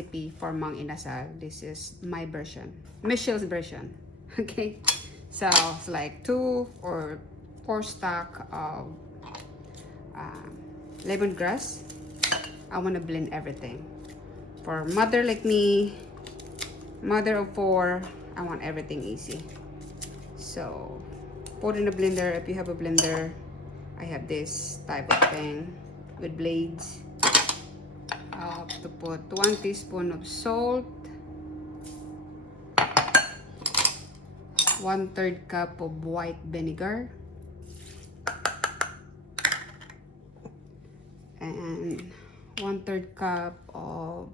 recipe for Mang Inasal. This is my version, Michelle's version. Okay, so it's like 2 or 4 stalk of lemongrass. I want to blend everything. For mother like me, mother of 4, I want everything easy. So put in a blender. If you have a blender, I have this type of thing with blades. I have to put 1 teaspoon of salt, 1/3 cup of white vinegar, and 1/3 cup of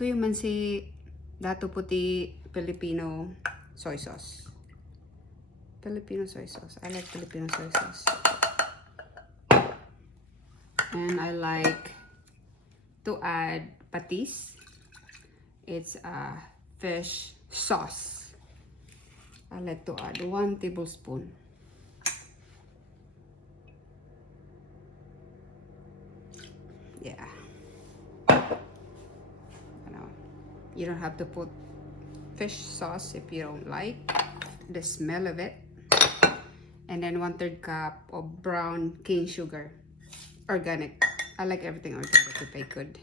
tuyo mansi dato puti Filipino soy sauce. Filipino soy sauce. I like Filipino soy sauce. And I like to add patis. It's a fish sauce. I like to add 1 tablespoon. Yeah. You don't have to put fish sauce if you don't like the smell of it. And then 1/3 cup of brown cane sugar. Organic. I like everything organic if I could.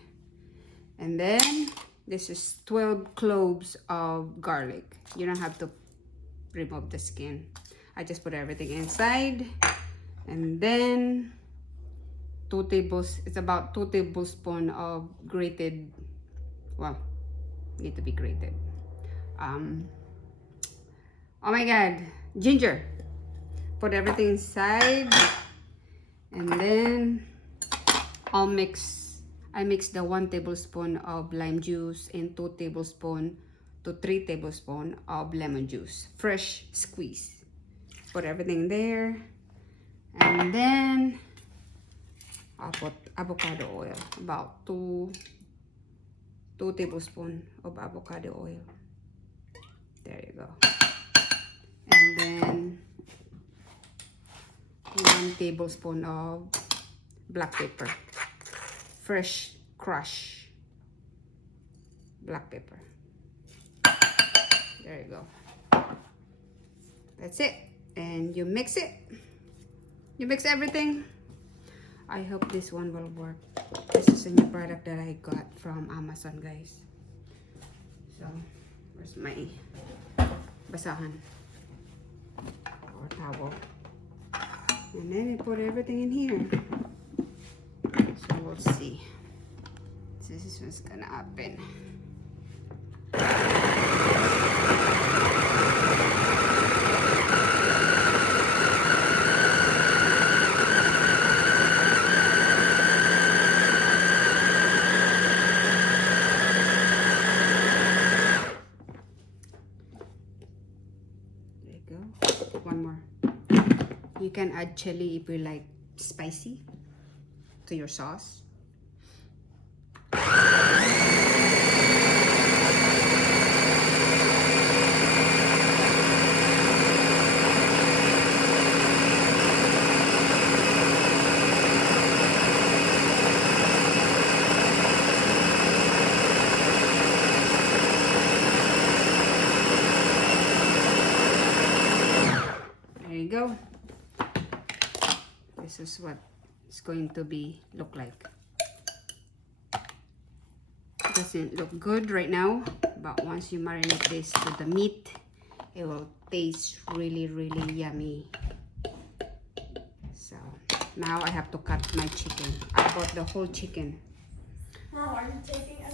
And then this is 12 cloves of garlic. You don't have to remove the skin. I just put everything inside. And then it's about 2 tablespoons of grated, well, need to be grated. Oh my god, ginger. Put everything inside. And then I mix the 1 tablespoon of lime juice and 2 tablespoons to 3 tablespoons of lemon juice, fresh squeeze. Put everything there. And then I'll put avocado oil, about 2 tablespoons of avocado oil. There you go. And then 1 tablespoon of black pepper, fresh crushed black pepper. There you go. That's it. And you mix it. You mix everything. I hope this one will work. This is a new product that I got from Amazon, guys. So, where's my basahan or towel? And then I put everything in here. So we'll see. This is what's gonna happen. One more. You can add chili if you like spicy to your sauce. Go. This is what it's going to look like. It doesn't look good right now, but once you marinate this with the meat, it will taste really, really yummy. So now I have to cut my chicken. I bought the whole chicken. Mom, are you taking a